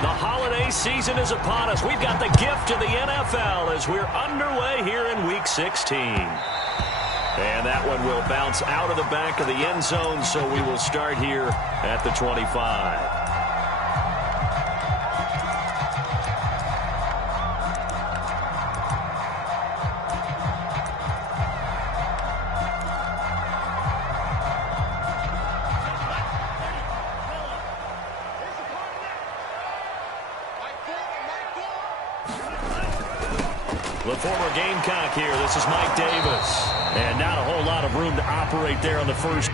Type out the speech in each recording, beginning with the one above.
The holiday season is upon us. We've got the gift of the NFL as we're underway here in Week 16. And that one will bounce out of the back of the end zone, so we will start here at the 25. The former Gamecock here. This is Mike Davis. And not a whole lot of room to operate there on the first.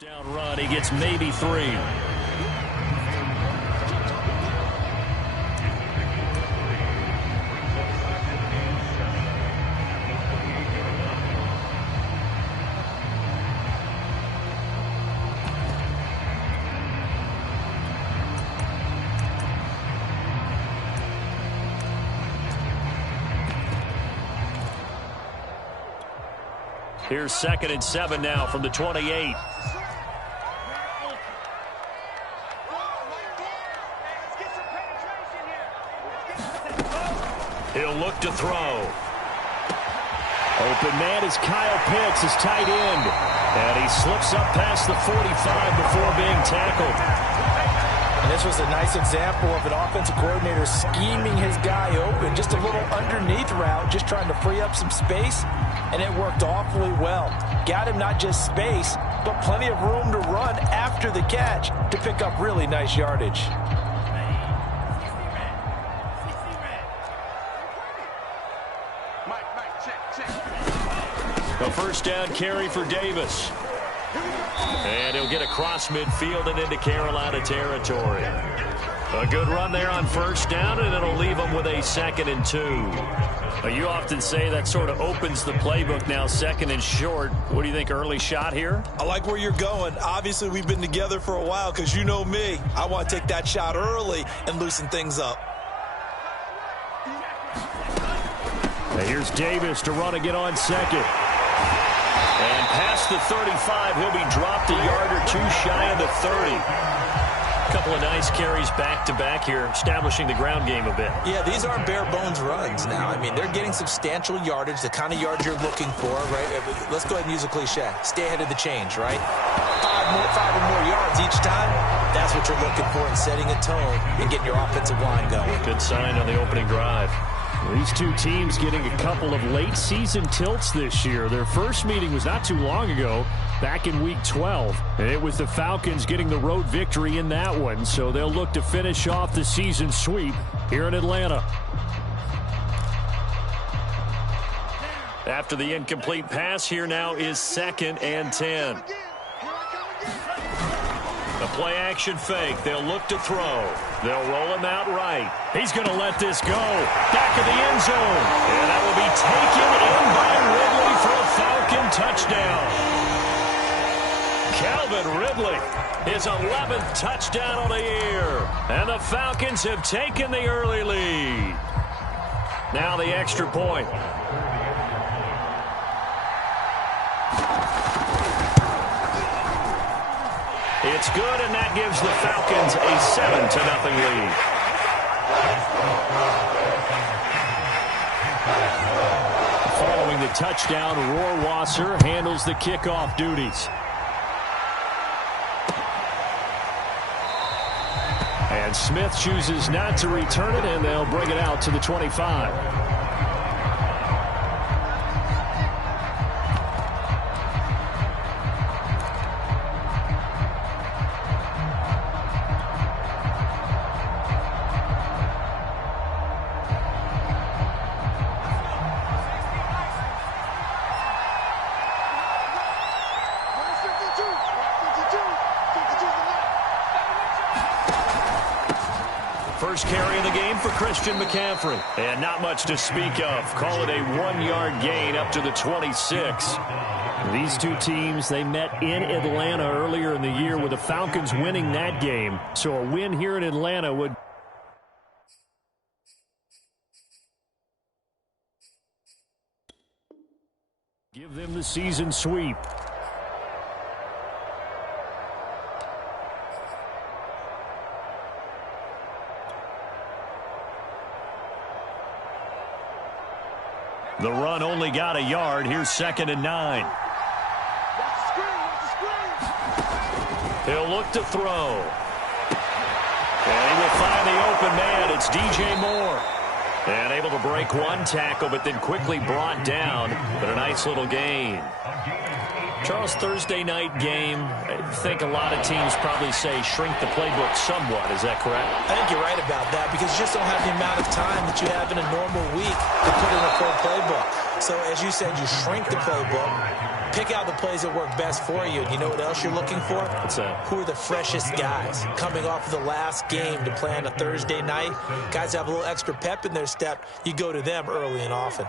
Down run, he gets maybe 3. Here's 2nd and 7 now from the 28. He'll look to throw. Open man is Kyle Pitts, his tight end. And he slips up past the 45 before being tackled. And this was a nice example of an offensive coordinator scheming his guy open. Just a little underneath route, just trying to free up some space. And it worked awfully well. Got him not just space, but plenty of room to run after the catch to pick up really nice yardage. A first down carry for Davis. And he'll get across midfield and into Carolina territory. A good run there on first down, and it'll leave them with a 2nd and 2. You often say that sort of opens the playbook now, 2nd and short. What do you think, early shot here? I like where you're going. Obviously, we've been together for a while because you know me. I want to take that shot early and loosen things up. Now here's Davis to run again on 2nd. And past the 35, he'll be dropped a yard or 2 shy of the 30. A couple of nice carries back-to-back here, establishing the ground game a bit. Yeah, these aren't bare-bones runs now. I mean, they're getting substantial yardage, the kind of yards you're looking for, right? Let's go ahead and use a cliche. Stay ahead of the change, right? 5 or more yards each time. That's what you're looking for in setting a tone and getting your offensive line going. Good sign on the opening drive. These two teams getting a couple of late-season tilts this year. Their first meeting was not too long ago, back in Week 12. It was the Falcons getting the road victory in that one, so they'll look to finish off the season sweep here in Atlanta. After the incomplete pass, here now is 2nd and 10. A play-action fake. They'll look to throw. They'll roll him out right. He's going to let this go. Back of the end zone. And that will be taken in by Ridley for a Falcon touchdown. Calvin Ridley, his 11th touchdown on the year. And the Falcons have taken the early lead. Now the extra point. It's good, and that gives the Falcons a 7-0 lead. Following the touchdown, Rohrwasser handles the kickoff duties. And Smith chooses not to return it, and they'll bring it out to the 25. First carry of the game for Christian McCaffrey. And not much to speak of. Call it a 1-yard gain up to the 26. These two teams, they met in Atlanta earlier in the year with the Falcons winning that game. So a win here in Atlanta would give them the season sweep. The run only got a yard. Here's 2nd and 9. He'll look to throw. And he will find the open man. It's DJ Moore. And able to break one tackle, but then quickly brought down. But a nice little gain. Charles, Thursday night game, I think a lot of teams probably say shrink the playbook somewhat. Is that correct? I think you're right about that because you just don't have the amount of time that you have in a normal week to put in a full playbook. So as you said, you shrink the playbook, pick out the plays that work best for you. And you know what else you're looking for? What's that? Who are the freshest guys coming off of the last game to play on a Thursday night? Guys have a little extra pep in their step. You go to them early and often.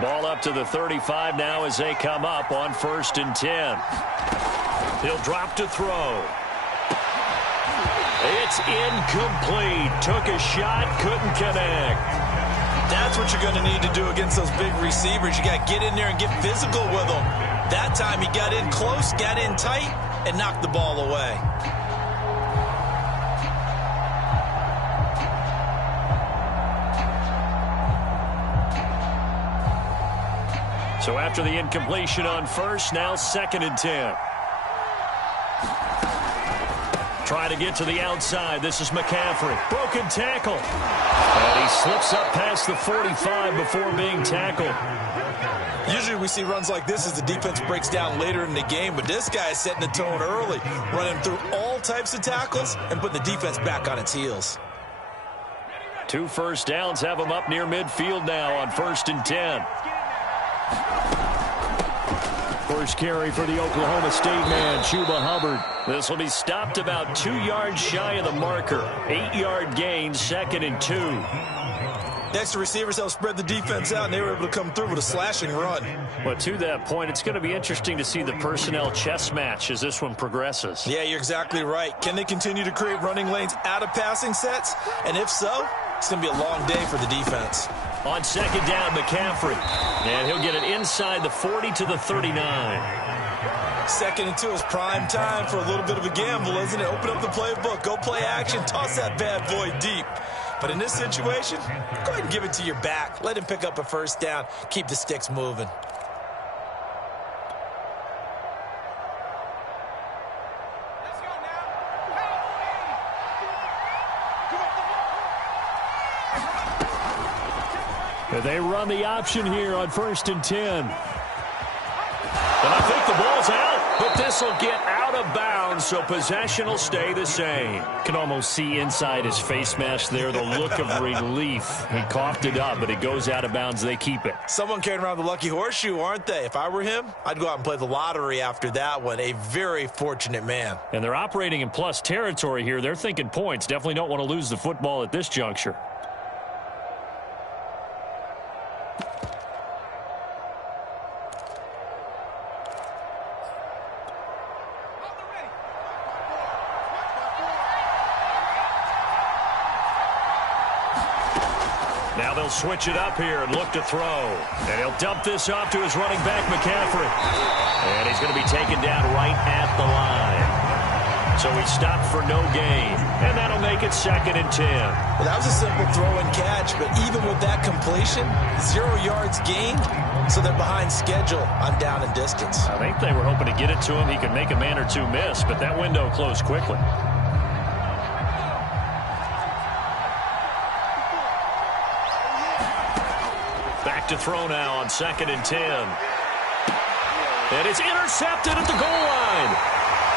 Ball up to the 35 now as they come up on 1st and 10. He'll drop to throw. It's incomplete. Took a shot, couldn't connect. That's what you're going to need to do against those big receivers. You got to get in there and get physical with them. That time he got in close, got in tight, and knocked the ball away. So after the incompletion on 1st, now 2nd and 10. Try to get to the outside. This is McCaffrey. Broken tackle. And he slips up past the 45 before being tackled. Usually we see runs like this as the defense breaks down later in the game, but this guy is setting the tone early, running through all types of tackles and putting the defense back on its heels. 2 first downs have him up near midfield now on 1st and 10. First carry for the Oklahoma State man, Chuba Hubbard. This will be stopped about 2 yards shy of the marker. 8-yard gain, 2nd and 2. Next, the receivers help spread the defense out, and they were able to come through with a slashing run. Well, to that point, it's going to be interesting to see the personnel chess match as this one progresses. Yeah, you're exactly right. Can they continue to create running lanes out of passing sets? And if so, it's going to be a long day for the defense. On 2nd down, McCaffrey. And he'll get it inside the 40 to the 39. 2nd and 2 is prime time for a little bit of a gamble, isn't it? Open up the playbook, go play action, toss that bad boy deep. But in this situation, go ahead and give it to your back. Let him pick up a 1st down. Keep the sticks moving. They run the option here on 1st and 10. And I think the ball's out, but this will get out of bounds, so possession will stay the same. Can almost see inside his face mask there the look of relief. He coughed it up, but it goes out of bounds. They keep it. Someone carrying around the lucky horseshoe, aren't they? If I were him, I'd go out and play the lottery after that one. A very fortunate man. And they're operating in plus territory here. They're thinking points. Definitely don't want to lose the football at this juncture. Now they'll switch it up here and look to throw. And he'll dump this off to his running back, McCaffrey. And he's going to be taken down right at the line. So he stopped for no gain. And that'll make it 2nd and 10. Well, that was a simple throw and catch, but even with that completion, 0 yards gained, so they're behind schedule on down and distance. I think they were hoping to get it to him. He could make a man or two miss, but that window closed quickly. Back to throw now on 2nd and 10. And it's intercepted at the goal line.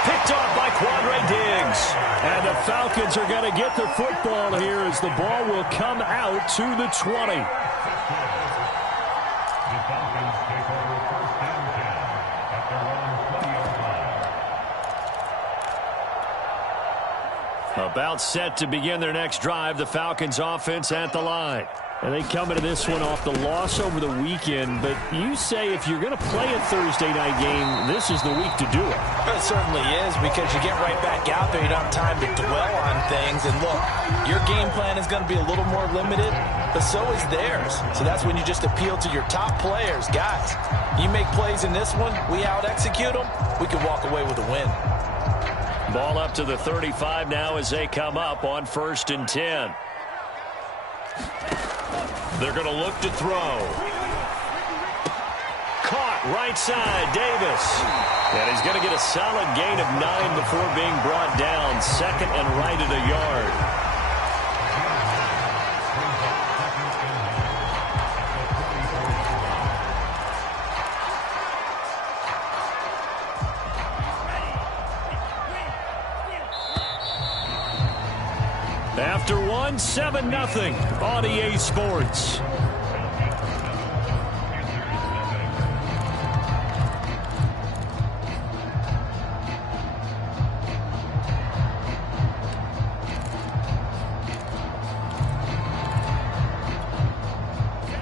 Picked off by Quandre Diggs. And the Falcons are going to get the football here as the ball will come out to the 20. About set to begin their next drive, the Falcons offense at the line. And they come into this one off the loss over the weekend, but you say if you're going to play a Thursday night game, this is the week to do it. It certainly is, because you get right back out there. You don't have time to dwell on things. And look, your game plan is going to be a little more limited, but so is theirs. So that's when you just appeal to your top players. Guys, you make plays in this one, we out-execute them, we can walk away with a win. Ball up to the 35 now as they come up on 1st and 10. They're going to look to throw. Caught right side, Davis. And he's going to get a solid gain of 9 before being brought down. 2nd and right at a yard. After one, 7-0 on EA Sports.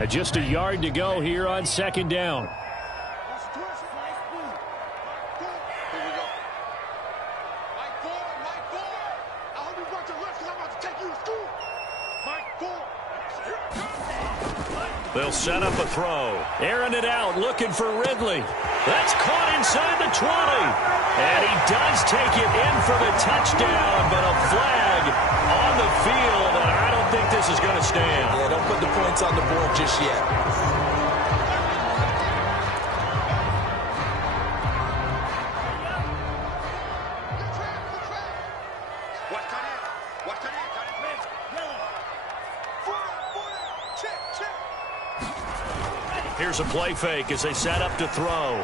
Just a yard to go here on 2nd down. They'll set up a throw. Airing it out, looking for Ridley. That's caught inside the 20. And he does take it in for the touchdown, but a flag on the field, and I don't think this is going to stand. Yeah, don't put the points on the board just yet. Here's a play fake as they set up to throw.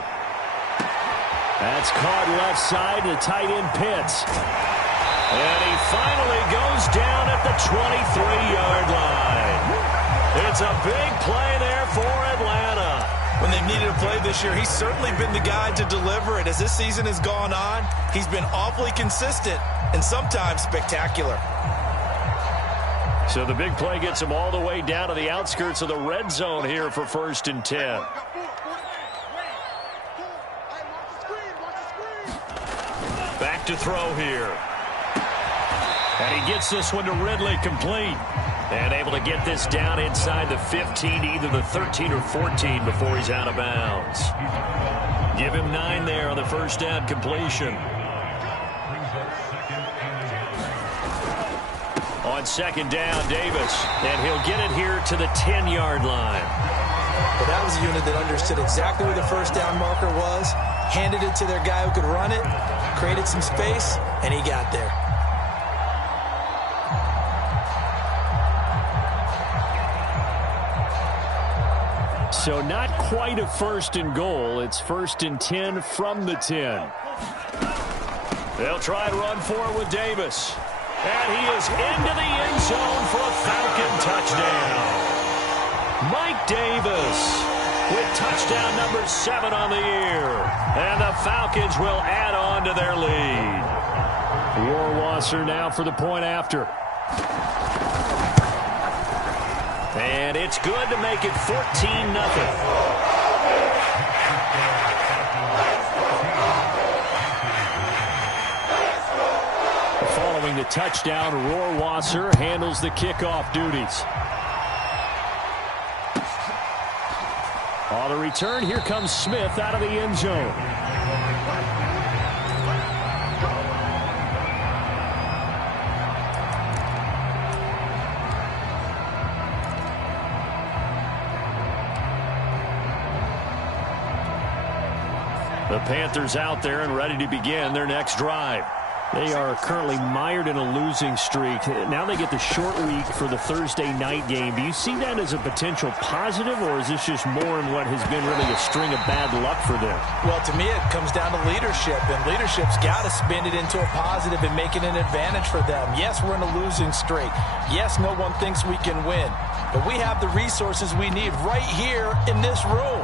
That's caught left side to tight end Pitts. And he finally goes down at the 23-yard line. It's a big play there for Atlanta. When they've needed a play this year, he's certainly been the guy to deliver it. As this season has gone on, he's been awfully consistent and sometimes spectacular. So the big play gets him all the way down to the outskirts of the red zone here for 1st and 10. Back to throw here. And he gets this one to Ridley, complete. And able to get this down inside the 15, either the 13 or 14 before he's out of bounds. Give him 9 there on the 1st down completion. On 2nd down, Davis, and he'll get it here to the 10-yard line. Well, that was a unit that understood exactly where the 1st down marker was, handed it to their guy who could run it, created some space, and he got there. So not quite a 1st and goal. It's 1st and 10 from the 10. They'll try to run for it with Davis. And he is into the end zone for a Falcon touchdown. Mike Davis with touchdown number 7 on the year. And the Falcons will add on to their lead. Rohrwasser now for the point after. And it's good to make it 14-0. Following the touchdown, Rohrwasser handles the kickoff duties. On the return, here comes Smith out of the end zone. The Panthers out there and ready to begin their next drive. They are currently mired in a losing streak. Now they get the short week for the Thursday night game. Do you see that as a potential positive, or is this just more in what has been really a string of bad luck for them? Well, to me, it comes down to leadership, and leadership's got to spin it into a positive and make it an advantage for them. Yes, we're in a losing streak. Yes, no one thinks we can win, but we have the resources we need right here in this room.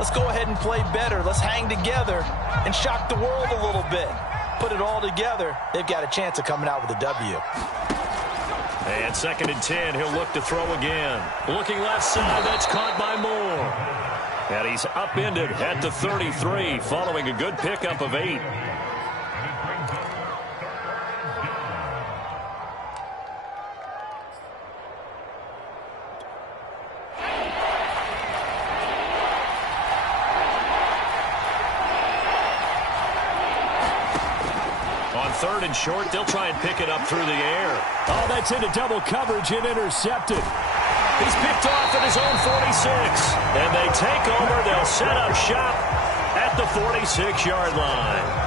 Let's go ahead and play better. Let's hang together and shock the world a little bit. put it all together, they've got a chance of coming out with a W. And 2nd and 10, he'll look to throw again. Looking left side, that's caught by Moore. And he's upended at the 33, following a good pickup of 8. On 3rd and short, they'll try and pick it up through the air. Oh, that's into double coverage and intercepted. He's picked off at his own 46. And they take over. They'll set up shop at the 46-yard line.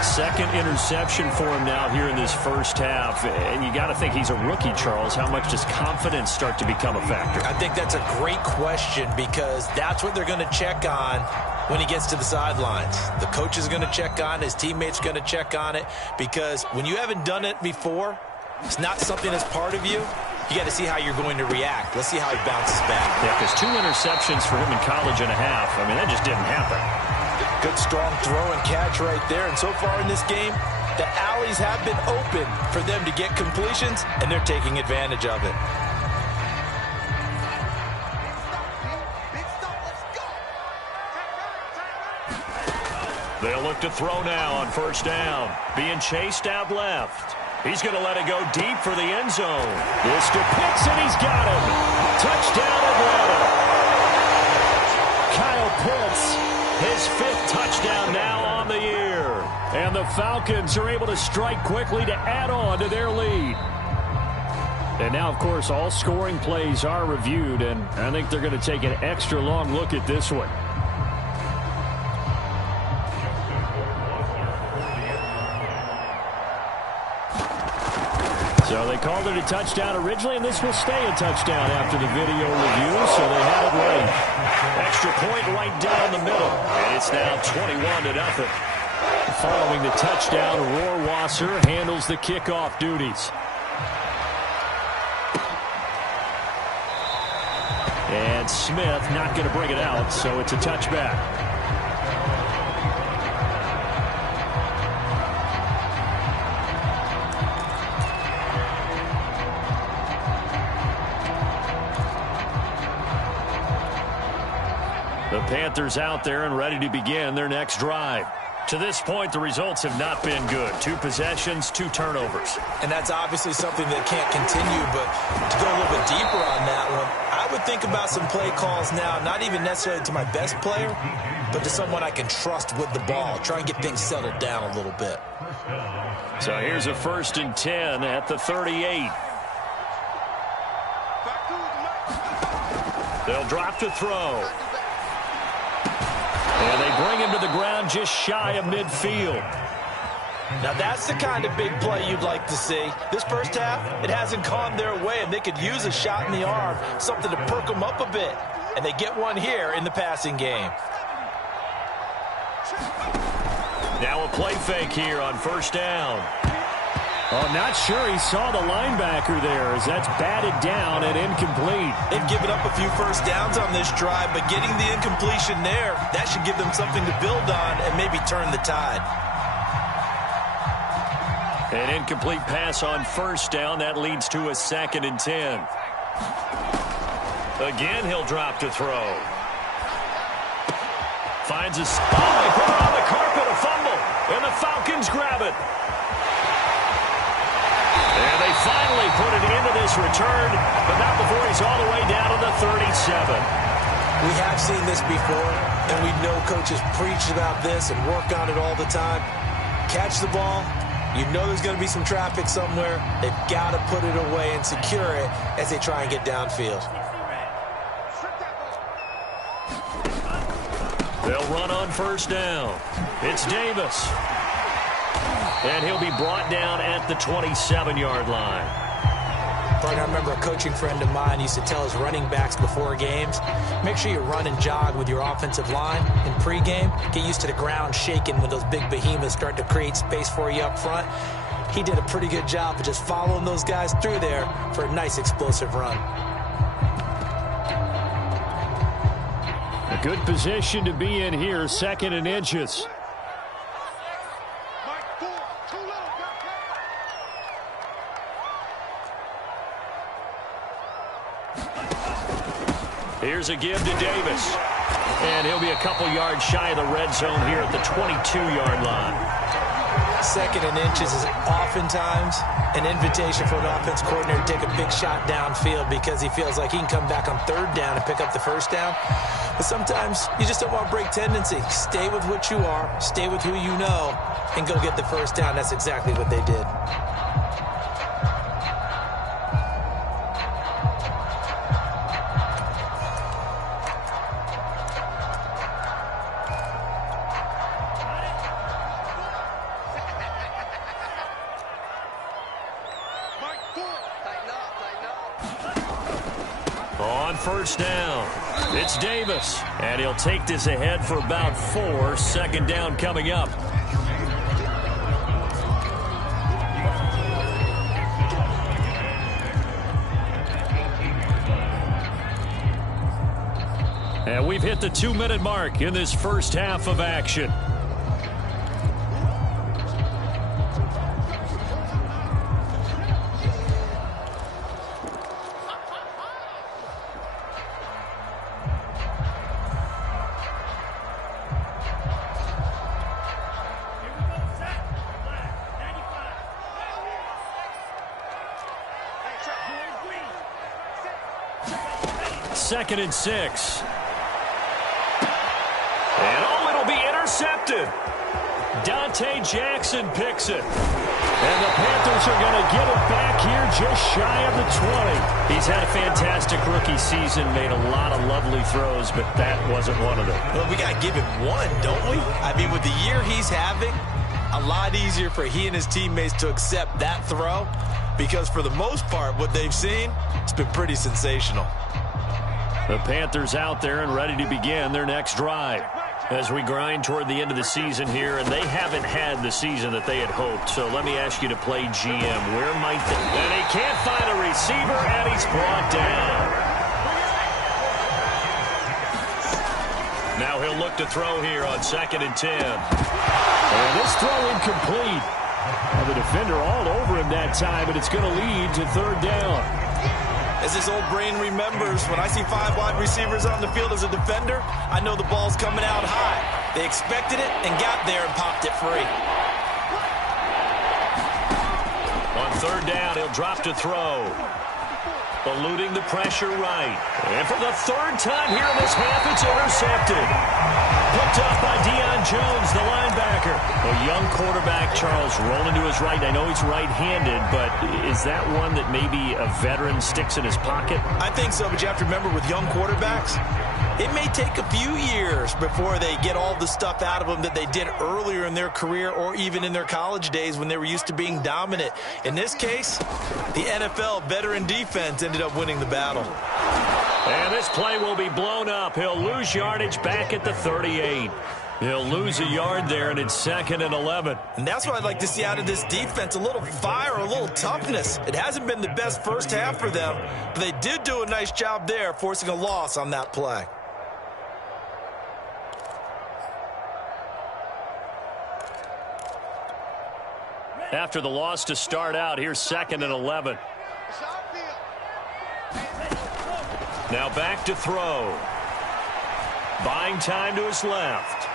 2nd interception for him now here in this first half. And you got to think he's a rookie, Charles. How much does confidence start to become a factor? I think that's a great question because that's what they're going to check on when he gets to the sidelines. The coach is going to check on it. His teammates going to check on it because when you haven't done it before, it's not something that's part of you. You got to see how you're going to react. Let's see how he bounces back. Yeah, because 2 interceptions for him in college and a half. I mean, that just didn't happen. Good, strong throw and catch right there. And so far in this game, the alleys have been open for them to get completions, and they're taking advantage of it. They'll look to throw now on 1st down. Being chased out left. He's going to let it go deep for the end zone. This to Pitts, and he's got him. Touchdown, Atlanta. Kyle Pitts, his 5th touchdown now on the year. And the Falcons are able to strike quickly to add on to their lead. And now, of course, all scoring plays are reviewed, and I think they're going to take an extra long look at this one. So they called it a touchdown originally, and this will stay a touchdown after the video review, so they had it right. Extra point right down the middle, and it's now 21-0. Following the touchdown, Rohrwasser handles the kickoff duties. And Smith not going to bring it out, so it's a touchback. The Panthers out there and ready to begin their next drive. To this point, the results have not been good. 2 possessions, 2 turnovers. And that's obviously something that can't continue, but to go a little bit deeper on that one, I would think about some play calls now, not even necessarily to my best player, but to someone I can trust with the ball. Try and get things settled down a little bit. So here's a 1st and 10 at the 38. They'll drop to throw. And they bring him to the ground just shy of midfield. Now that's the kind of big play you'd like to see. This first half, it hasn't gone their way, and they could use a shot in the arm, something to perk them up a bit. And they get one here in the passing game. Now a play fake here on 1st down. Oh, not sure he saw the linebacker there as that's batted down and incomplete. They've given up a few first downs on this drive, but getting the incompletion there, that should give them something to build on and maybe turn the tide. An incomplete pass on 1st down. That leads to a 2nd and 10. Again, he'll drop to throw. Finds a spot. They put it on the carpet, a fumble, and the Falcons grab it. And they finally put it into this return, but not before he's all the way down to the 37. We have seen this before, and we know coaches preach about this and work on it all the time. Catch the ball. You know there's going to be some traffic somewhere. They've got to put it away and secure it as they try and get downfield. They'll run on 1st down. It's Davis. And he'll be brought down at the 27-yard line. I remember a coaching friend of mine used to tell his running backs before games, make sure you run and jog with your offensive line in pregame. Get used to the ground shaking when those big behemoths start to create space for you up front. He did a pretty good job of just following those guys through there for a nice explosive run. A good position to be in here, 2nd and inches. Here's a give to Davis. And he'll be a couple yards shy of the red zone here at the 22-yard line. 2nd and inches is oftentimes an invitation for an offense coordinator to take a big shot downfield because he feels like he can come back on 3rd down and pick up the 1st down. But sometimes you just don't want to break tendency. Stay with what you are, stay with who you know, and go get the 1st down. That's exactly what they did. On 1st down, it's Davis. And he'll take this ahead for about 4. 2nd down coming up. And we've hit the 2-minute mark in this first half of action. Second and 6. And it'll be intercepted. Dante Jackson picks it. And the Panthers are going to get it back here just shy of the 20. He's had a fantastic rookie season, made a lot of lovely throws, but that wasn't one of them. Well, we got to give him one, don't we? I mean, with the year he's having, a lot easier for he and his teammates to accept that throw because for the most part, what they've seen, it's been pretty sensational. The Panthers out there and ready to begin their next drive as we grind toward the end of the season here, and they haven't had the season that they had hoped. So let me ask you to play GM. Where might they? And he can't find a receiver, and he's brought down. Now he'll look to throw here on 2nd and 10. And this throw incomplete. And the defender all over him that time, and it's going to lead to 3rd down. As this old brain remembers, when I see 5 wide receivers on the field as a defender, I know the ball's coming out high. They expected it and got there and popped it free. On 3rd down, he'll drop to throw. Eluding the pressure right. And for the 3rd time here in this half, it's intercepted. Picked up by Deion Jones, the linebacker. A young quarterback, Charles, rolling to his right. I know he's right-handed, but is that one that maybe a veteran sticks in his pocket? I think so, but you have to remember with young quarterbacks, it may take a few years before they get all the stuff out of them that they did earlier in their career or even in their college days when they were used to being dominant. In this case, the NFL veteran defense ended up winning the battle. And this play will be blown up. He'll lose yardage back at the 38. He'll lose a yard there, and it's 2nd and 11. And that's what I'd like to see out of this defense, a little fire, a little toughness. It hasn't been the best first half for them, but they did do a nice job there, forcing a loss on that play. After the loss to start out, here's 2nd and 11. Now back to throw. Buying time to his left.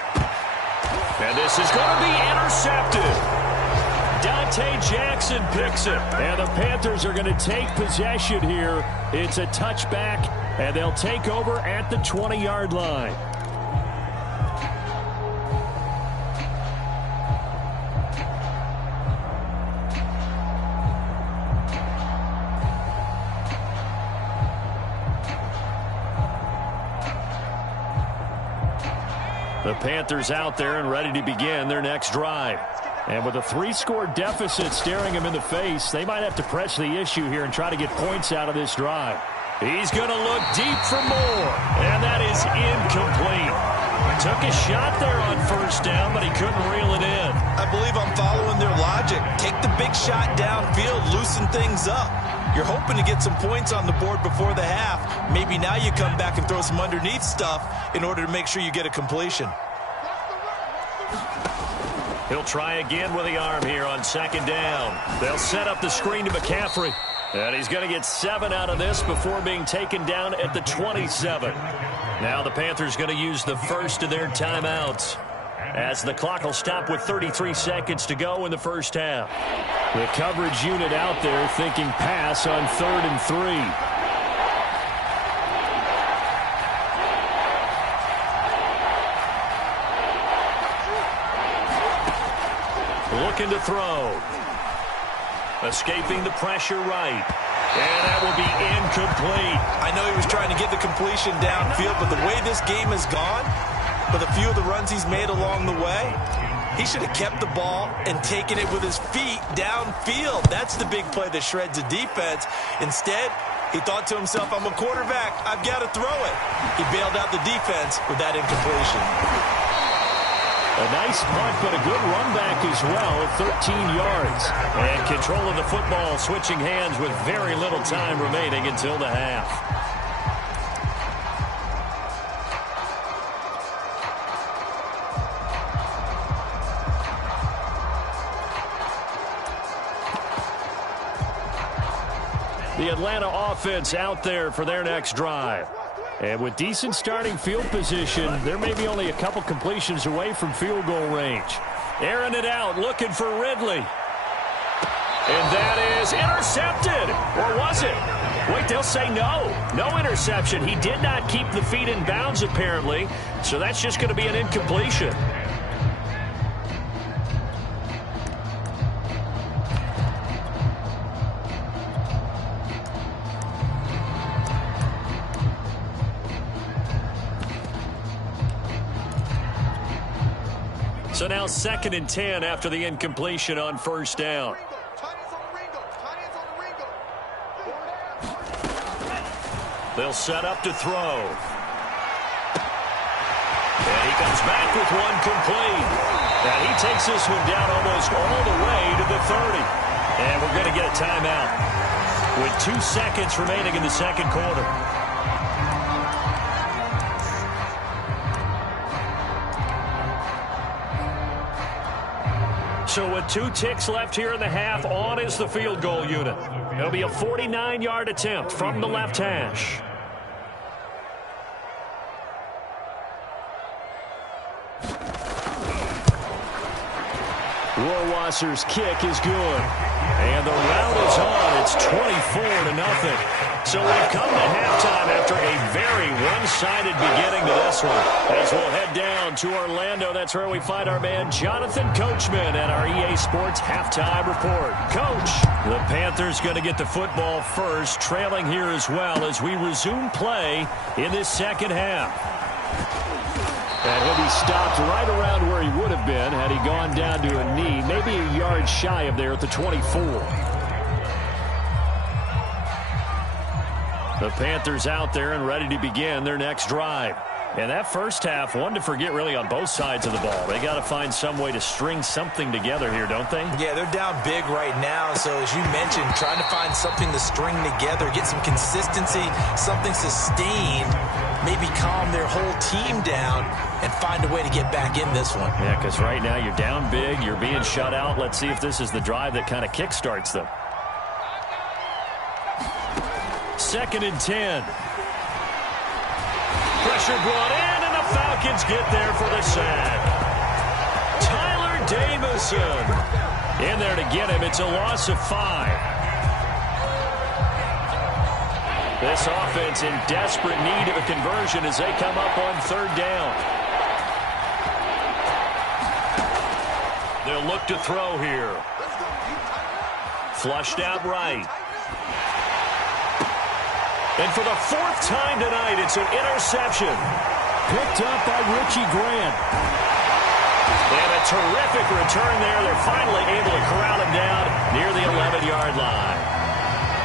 And this is going to be intercepted. Dante Jackson picks it. And the Panthers are going to take possession here. It's a touchback, and they'll take over at the 20-yard line. The Panthers out there and ready to begin their next drive. And with a 3-score deficit staring them in the face, they might have to press the issue here and try to get points out of this drive. He's going to look deep for more, and that is incomplete. Took a shot there on 1st down, but he couldn't reel it in. I believe I'm following their logic. Take the big shot downfield, loosen things up. You're hoping to get some points on the board before the half. Maybe now you come back and throw some underneath stuff in order to make sure you get a completion. He'll try again with the arm here on 2nd down. They'll set up the screen to McCaffrey. And he's going to get 7 out of this before being taken down at the 27. Now the Panthers going to use the first of their timeouts, as the clock will stop with 33 seconds to go in the first half. The coverage unit out there thinking pass on 3rd and 3. Looking to throw. Escaping the pressure right. And that will be incomplete. I know he was trying to get the completion downfield, but the way this game has gone, with a few of the runs he's made along the way, he should have kept the ball and taken it with his feet downfield. That's the big play that shreds the defense. Instead, he thought to himself, I'm a quarterback, I've got to throw it. He bailed out the defense with that incompletion. A nice punt, but a good run back as well at 13 yards. And control of the football switching hands with very little time remaining until the half. The Atlanta offense out there for their next drive. And with decent starting field position, there may be only a couple completions away from field goal range. Airing it out, looking for Ridley. And that is intercepted. Or was it? Wait, they'll say no. No interception. He did not keep the feet in bounds, apparently. So that's just going to be an incompletion. So now 2nd and 10 after the incompletion on first down. They'll set up to throw. And he comes back with one complete. And he takes this one down almost all the way to the 30. And we're going to get a timeout with 2 seconds remaining in the second quarter. So with 2 ticks left here in the half, on is the field goal unit. It'll be a 49-yard attempt from the left hash. Rohrwasser's kick is good. And the rout is on. It's 24-0. So we've come to halftime after a very one-sided beginning to this one. As we'll head down to Orlando, that's where we find our man Jonathan Coachman at our EA Sports Halftime Report. Coach, the Panthers going to get the football first, trailing here as well as we resume play in this second half. And he'll be stopped right around where he would have been had he gone down to a knee, maybe a yard shy of there at the 24. The Panthers out there and ready to begin their next drive. And that first half, one to forget really on both sides of the ball. They got to find some way to string something together here, don't they? Yeah, they're down big right now. So as you mentioned, trying to find something to string together, get some consistency, something sustained, maybe calm their whole team down and find a way to get back in this one. Yeah, because right now you're down big, you're being shut out. Let's see if this is the drive that kind of kickstarts them. 2nd and 10. Pressure brought in, and the Falcons get there for the sack. Tyler Davison in there to get him. It's a loss of 5. This offense in desperate need of a conversion as they come up on 3rd down. They'll look to throw here. Flushed out right. And for the 4th time tonight, it's an interception. Picked up by Richie Grant. And a terrific return there. They're finally able to corral him down near the 11-yard line.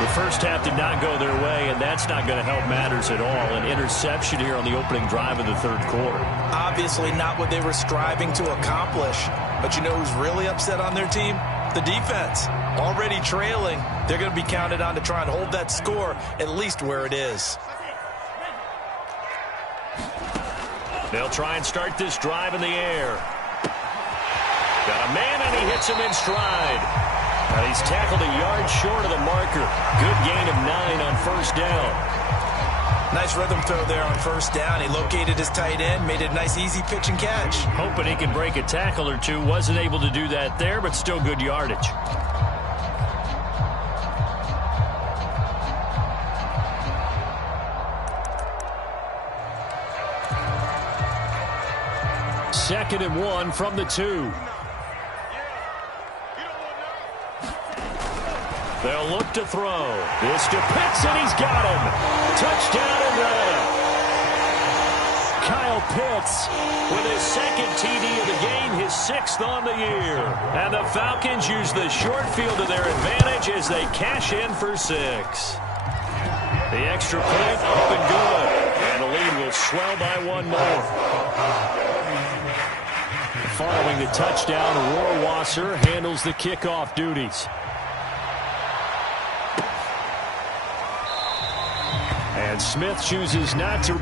The first half did not go their way, and that's not going to help matters at all. An interception here on the opening drive of the 3rd quarter. Obviously not what they were striving to accomplish. But you know who's really upset on their team? The defense. Already trailing, they're going to be counted on to try and hold that score at least where it is. They'll try and start this drive in the air. Got a man, and he hits him in stride. And he's tackled a yard short of the marker. Good gain of 9 on first down. Nice rhythm throw there on first down. He located his tight end, made it a nice easy pitch and catch. Hoping he could break a tackle or two. Wasn't able to do that there, but still good yardage. Second and 1 from the 2. They'll look to throw. This to Pitts, and he's got him. Touchdown Atlanta. Kyle Pitts with his second TD of the game, his 6th on the year. And the Falcons use the short field to their advantage as they cash in for 6. The extra point up and good. And the lead will swell by 1 more. Following the touchdown, Rohrwasser handles the kickoff duties. And Smith chooses not to.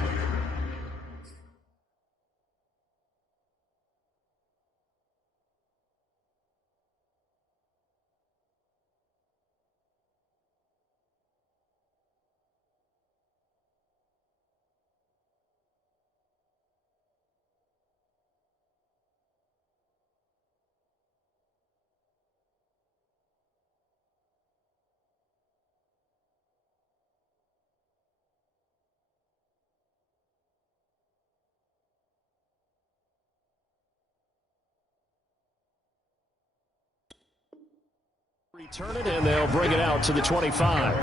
Return it, and they'll bring it out to the 25.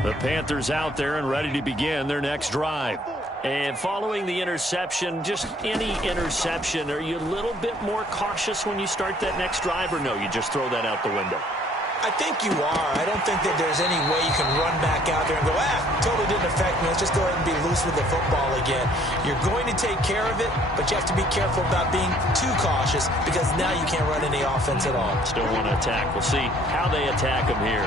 The Panthers out there and ready to begin their next drive. And following the interception, just any interception, are you a little bit more cautious when you start that next drive, or no, you just throw that out the window? I think you are. I don't think that there's any way you can run back out there and go, totally didn't affect me. Let's just go ahead and be loose with the football again. You're going to take care of it, but you have to be careful about being too cautious because now you can't run any offense at all. Still want to attack. We'll see how they attack them here.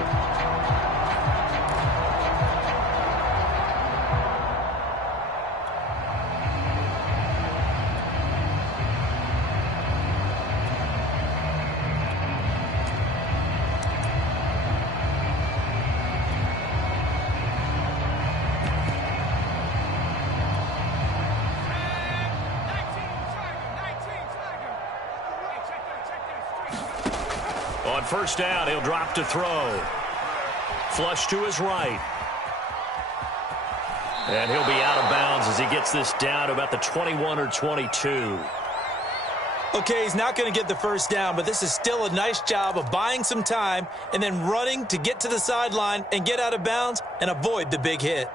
On first down, he'll drop to throw. Flush to his right. And he'll be out of bounds as he gets this down to about the 21 or 22. Okay, he's not going to get the first down, but this is still a nice job of buying some time and then running to get to the sideline and get out of bounds and avoid the big hit.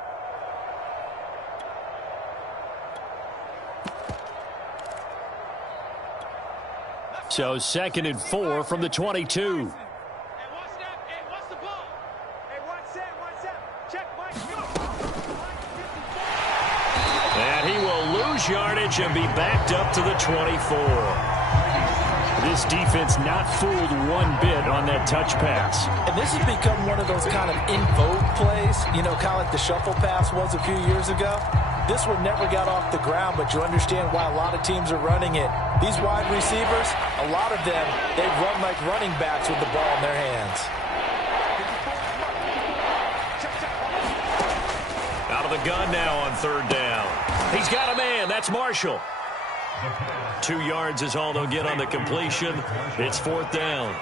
So 2nd and 4 from the 22. And he will lose yardage and be backed up to the 24. This defense not fooled one bit on that touch pass. And this has become one of those kind of in vogue plays, you know, kind of like the shuffle pass was a few years ago. This one never got off the ground, but you understand why a lot of teams are running it. These wide receivers, a lot of them, they run like running backs with the ball in their hands. Out of the gun now on 3rd down. He's got a man. That's Marshall. 2 yards is all they'll get on the completion. It's 4th down.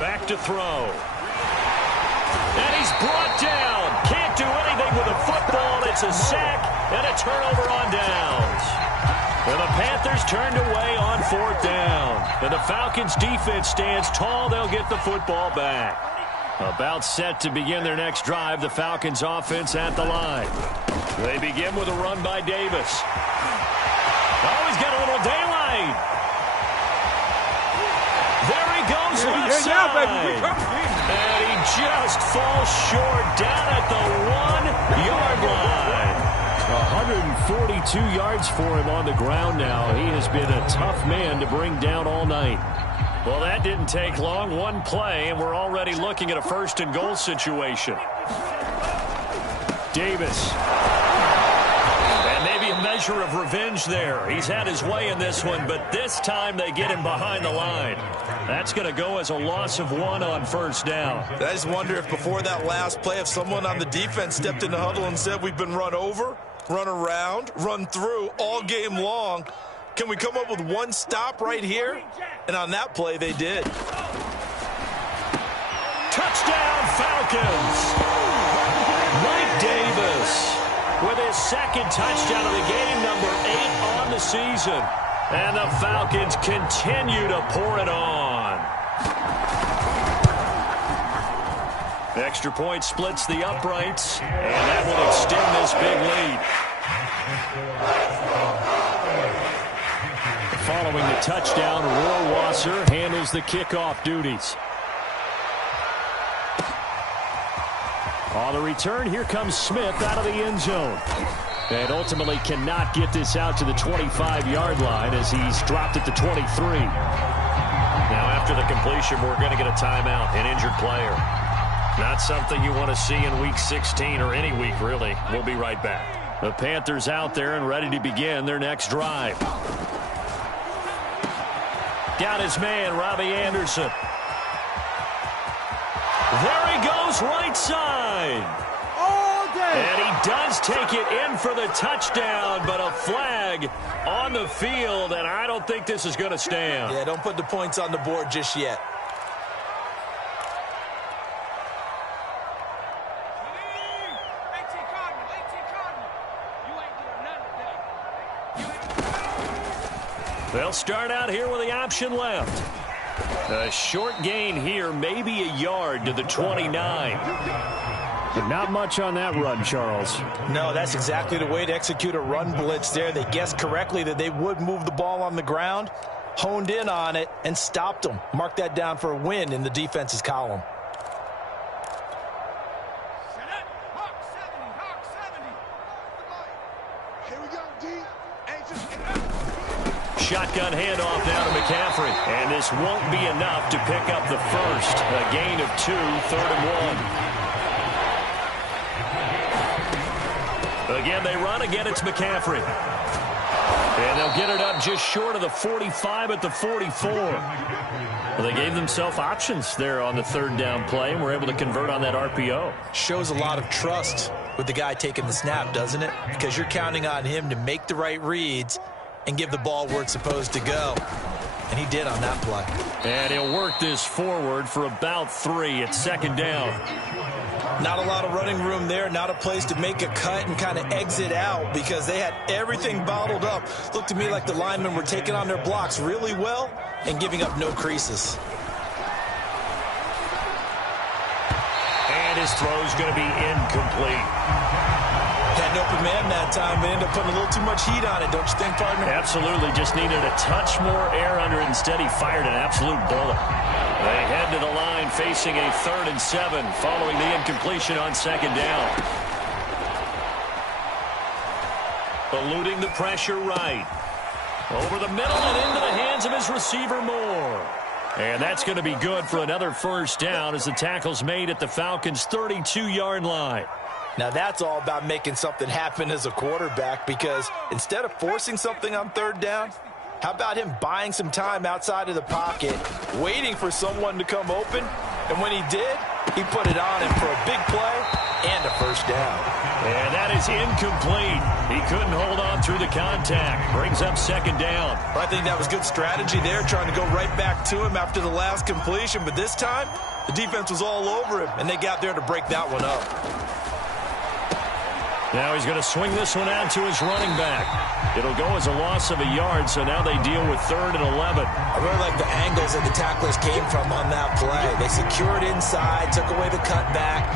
Back to throw. And he's brought down. Can't do anything with a football. It's a sack and a turnover on downs. And the Panthers turned away on 4th down. And the Falcons defense stands tall. They'll get the football back. About set to begin their next drive. The Falcons offense at the line. They begin with a run by Davis. Oh, he's got a little daylight. goes left side. And he just falls short down at the 1-yard line. 142 yards for him on the ground now. He has been a tough man to bring down all night. Well, that didn't take long. One play, and we're already looking at a 1st and goal situation. Davis. And maybe a measure of revenge there. He's had his way in this one, but this time they get him behind the line. That's going to go as a loss of 1 on 1st down. I just wonder if before that last play, if someone on the defense stepped in the huddle and said, we've been run over, run around, run through all game long. Can we come up with one stop right here? And on that play, they did. Touchdown, Falcons! Mike Davis with his 2nd touchdown of the game, number 8 on the season. And the Falcons continue to pour it on. The extra point splits the uprights, and that will extend this big lead. Following the touchdown, Rohrwasser handles the kickoff duties. On the return, here comes Smith out of the end zone. And ultimately cannot get this out to the 25-yard line as he's dropped at the 23. Now after the completion, we're going to get a timeout, an injured player. Not something you want to see in Week 16 or any week, really. We'll be right back. The Panthers out there and ready to begin their next drive. Got his man, Robbie Anderson. There he goes, right side. All day. And he does take it in for the touchdown, but a flag on the field, and I don't think this is going to stand. Yeah, don't put the points on the board just yet. They'll start out here with the option left. A short gain here, maybe a yard to the 29. But not much on that run, Charles. No, that's exactly the way to execute a run blitz there. They guessed correctly that they would move the ball on the ground, honed in on it, and stopped them. Mark that down for a win in the defense's column. Shotgun handoff now to McCaffrey. And this won't be enough to pick up the first. A gain of 2, 3rd and 1. Again, they run. Again, it's McCaffrey. And they'll get it up just short of the 45 at the 44. Well, they gave themselves options there on the 3rd down play and were able to convert on that RPO. Shows a lot of trust with the guy taking the snap, doesn't it? Because you're counting on him to make the right reads and give the ball where it's supposed to go. And he did on that play. And he'll work this forward for about 3 at 2nd down. Not a lot of running room there, not a place to make a cut and kind of exit out because they had everything bottled up. Looked to me like the linemen were taking on their blocks really well and giving up no creases. And his throw's going to be incomplete. Had an open man that time, but ended up putting a little too much heat on it, don't you think, partner? Absolutely. Just needed a touch more air under it. Instead, he fired an absolute bullet. They head to the line facing a 3rd and 7 following the incompletion on 2nd down. Eluding the pressure right. Over the middle and into the hands of his receiver Moore. And that's going to be good for another 1st down as the tackle's made at the Falcons' 32-yard line. Now that's all about making something happen as a quarterback because instead of forcing something on 3rd down, how about him buying some time outside of the pocket, waiting for someone to come open, and when he did, he put it on him for a big play and a 1st down. And that is incomplete. He couldn't hold on through the contact. Brings up 2nd down. I think that was good strategy there, trying to go right back to him after the last completion, but this time, the defense was all over him, and they got there to break that one up. Now he's going to swing this one out to his running back. It'll go as a loss of a yard, so now they deal with 3rd and 11. I really like the angles that the tacklers came from on that play. They secured inside, took away the cutback.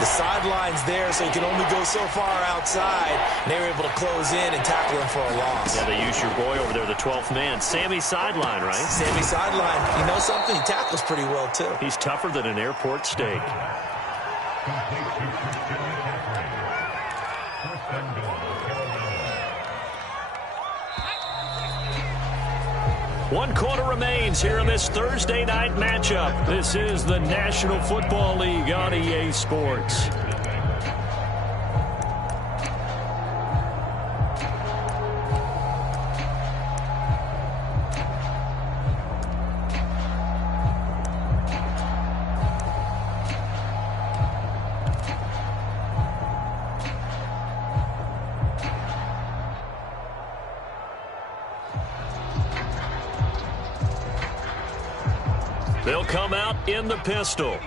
The sideline's there, so you can only go so far outside. And they were able to close in and tackle him for a loss. Yeah, they use your boy over there, the 12th man. Sammy Sideline, right? Sammy Sideline. You know something? He tackles pretty well, too. He's tougher than an airport steak. One quarter remains here in this Thursday night matchup. This is the National Football League on EA Sports. They'll come out in the pistol.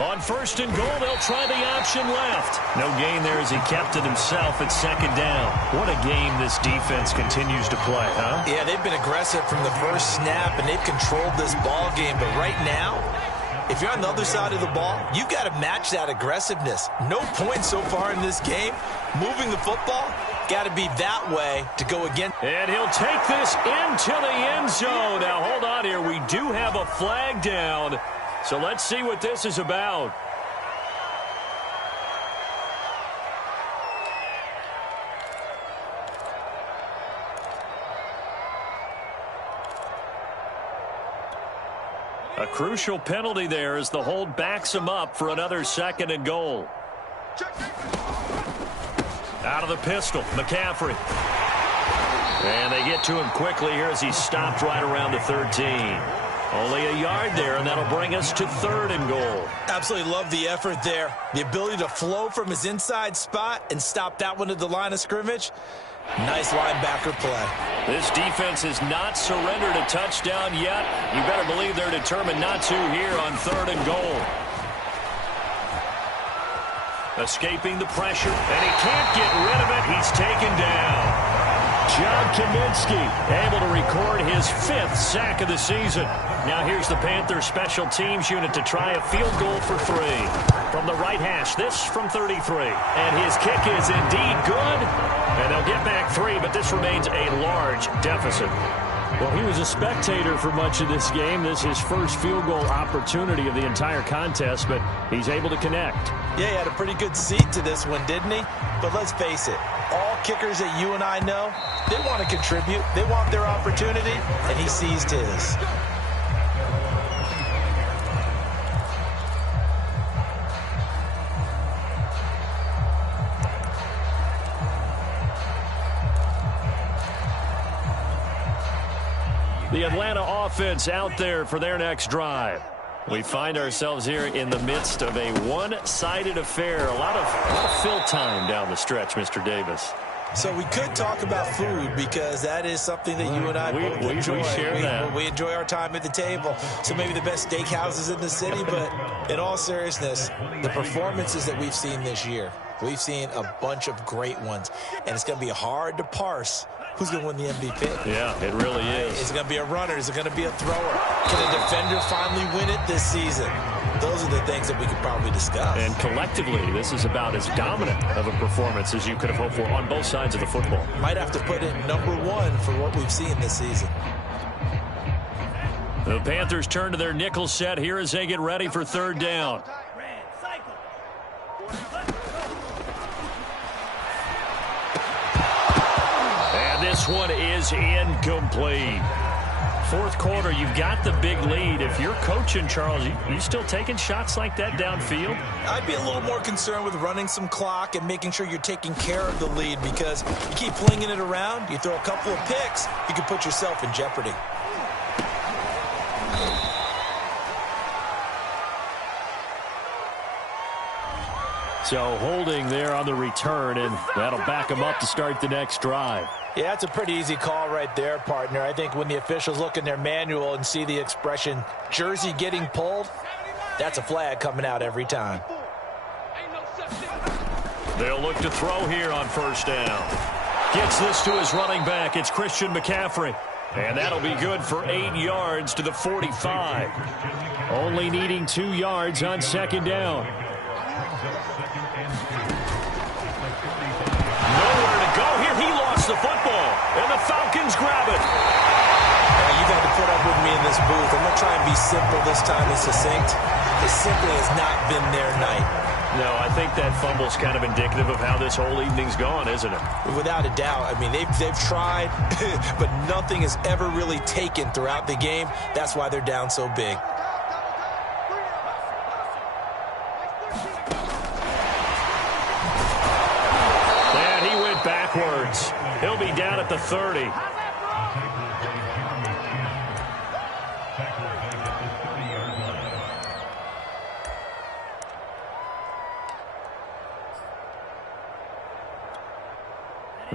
On 1st and goal, they'll try the option left. No gain there as he kept it himself at 2nd down. What a game this defense continues to play, huh? Yeah, they've been aggressive from the first snap, and they've controlled this ball game. But right now, if you're on the other side of the ball, you've got to match that aggressiveness. No points so far in this game. Moving the football, got to be that way to go again. And he'll take this into the end zone. Now, hold on here. We do have a flag down. So let's see what this is about. A crucial penalty there as the hold backs him up for another 2nd and goal. Out of the pistol, McCaffrey. And they get to him quickly here as he's stopped right around the 13. Only a yard there, and that'll bring us to 3rd and goal. Absolutely love the effort there. The ability to flow from his inside spot and stop that one at the line of scrimmage. Nice linebacker play. This defense has not surrendered a touchdown yet. You better believe they're determined not to here on 3rd and goal. Escaping the pressure, and he can't get rid of it. He's taken down. John Kaminsky able to record his 5th sack of the season. Now here's the Panther special teams unit to try a field goal for 3. From the right hash, this from 33. And his kick is indeed good. And they'll get back 3, but this remains a large deficit. Well, he was a spectator for much of this game. This is his first field goal opportunity of the entire contest, but he's able to connect. Yeah, he had a pretty good seat to this one, didn't he? But let's face it, all kickers that you and I know, they want to contribute. They want their opportunity, and he seized his. The Atlanta offense out there for their next drive. We find ourselves here in the midst of a one-sided affair. A lot of fill time down the stretch, Mr. Davis. So we could talk about food because that is something that you and I both enjoy. We share that. We enjoy our time at the table. So maybe the best steakhouses in the city, but in all seriousness, the performances that we've seen this year, we've seen a bunch of great ones, and it's going to be hard to parse who's going to win the MVP. Yeah, it really is. Is it going to be a runner? Is it going to be a thrower? Can a defender finally win it this season? Those are the things that we could probably discuss. And collectively, this is about as dominant of a performance as you could have hoped for on both sides of the football. Might have to put it #1 for what we've seen this season. The Panthers turn to their nickel set here as they get ready for 3rd down. And this one is incomplete. 4th quarter, you've got the big lead. If you're coaching, Charles, you still taking shots like that downfield? I'd be a little more concerned with running some clock and making sure you're taking care of the lead, because you keep flinging it around, you throw a couple of picks, you can put yourself in jeopardy. So holding there on the return, and that'll back them up to start the next drive. Yeah, that's a pretty easy call right there, partner. I think when the officials look in their manual and see the expression jersey getting pulled, That's a flag coming out every time. They'll look to throw here on first down. Gets this to his running back. It's Christian McCaffrey. And that'll be good for 8 yards to the 45. Only needing 2 yards on second down. Nowhere to go here. He lost the football. And the Falcons grab it. You've had to put up with me in this booth. I'm going to try and be simple this time and succinct. This simply has not been their night. No, I think that fumble's kind of indicative of how this whole evening's gone, isn't it? Without a doubt. I mean, they've tried, but nothing has ever really taken throughout the game. That's why they're down so big. And he went backwards. He'll be down at the 30.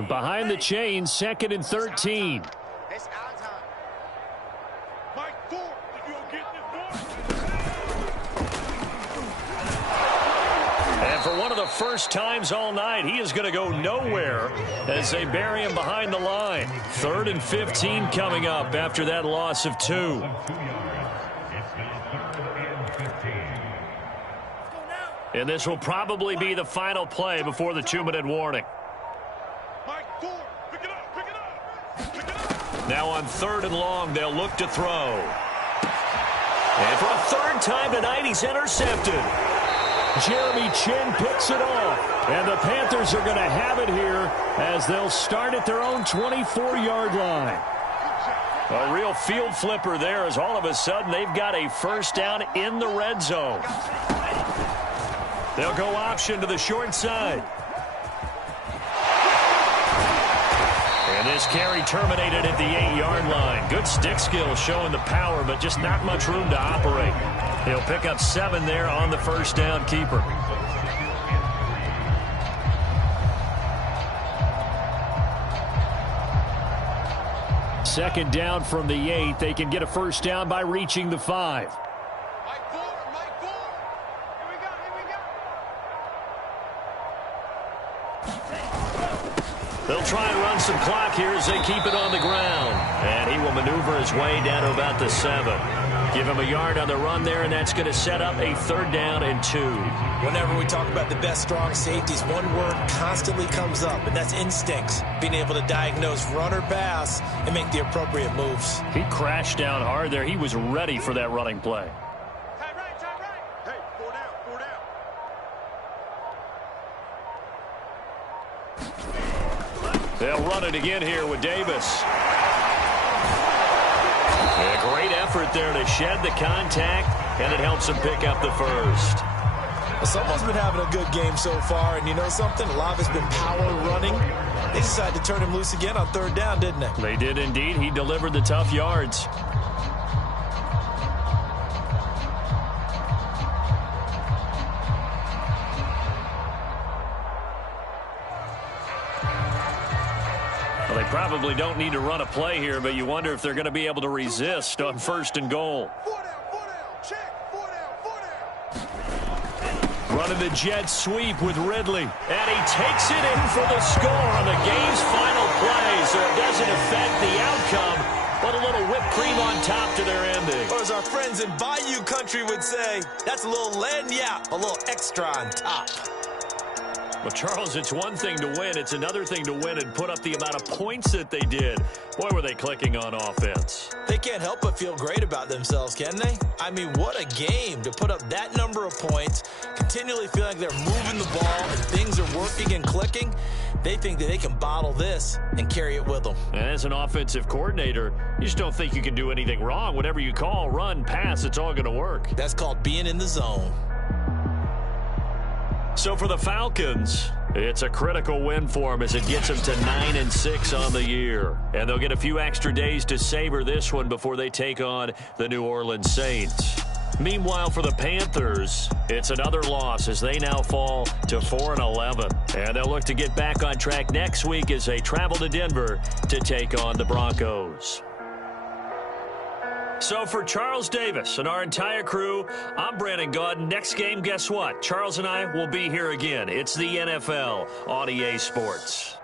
Behind the chain, 2nd and 13. It's our time. Mike Ford, if you don't get this And for one of the first times all night, he is going to go nowhere as they bury him behind the line. 3rd and 15 coming up after that loss of 2. And this will probably be the final play before the 2-minute warning. Now on 3rd and long, they'll look to throw. And for a 3rd time tonight, he's intercepted. Jeremy Chin picks it off. And the Panthers are going to have it here as they'll start at their own 24-yard line. A real field flipper there as all of a sudden they've got a first down in the red zone. They'll go option to the short side. And this carry terminated at the 8-yard line. Good stick skill showing the power, but just not much room to operate. He'll pick up 7 there on the first down keeper. Second down from the 8. They can get a first down by reaching the 5. Mike Ford. Here we go. They'll try and run some clock here as they keep it on the ground. And he will maneuver his way down to about the 7. Give him a yard on the run there, and that's going to set up a 3rd down and 2. Whenever we talk about the best strong safeties, one word constantly comes up, and that's instincts. Being able to diagnose run or pass and make the appropriate moves. He crashed down hard there. He was ready for that running play. Tight right. Hey, 4 down. They'll run it again here with Davis. A great effort there to shed the contact, and it helps him pick up the first. Well, someone's been having a good game so far, and you know something? A lot of it's been power running. They decided to turn him loose again on 3rd down, didn't they? They did indeed. He delivered the tough yards. Well, they probably don't need to run a play here, but you wonder if they're going to be able to resist on 1st and goal. 4 down. Check. 4 down. Running the jet sweep with Ridley. And he takes it in for the score on the game's final play, so it doesn't affect the outcome, but a little whipped cream on top to their ending. Or as our friends in Bayou Country would say, that's a little lagniappe, a little extra on top. Well, Charles, it's one thing to win. It's another thing to win and put up the amount of points that they did. Boy, were they clicking on offense. They can't help but feel great about themselves, can they? I mean, what a game to put up that number of points, continually feel like they're moving the ball and things are working and clicking. They think that they can bottle this and carry it with them. And as an offensive coordinator, you just don't think you can do anything wrong. Whatever you call, run, pass, it's all going to work. That's called being in the zone. So for the Falcons, it's a critical win for them as it gets them to 9-6 on the year. And they'll get a few extra days to savor this one before they take on the New Orleans Saints. Meanwhile, for the Panthers, it's another loss as they now fall to 4-11. And they'll look to get back on track next week as they travel to Denver to take on the Broncos. So for Charles Davis and our entire crew, I'm Brandon Gaud. Next game, guess what? Charles and I will be here again. It's the NFL on EA Sports.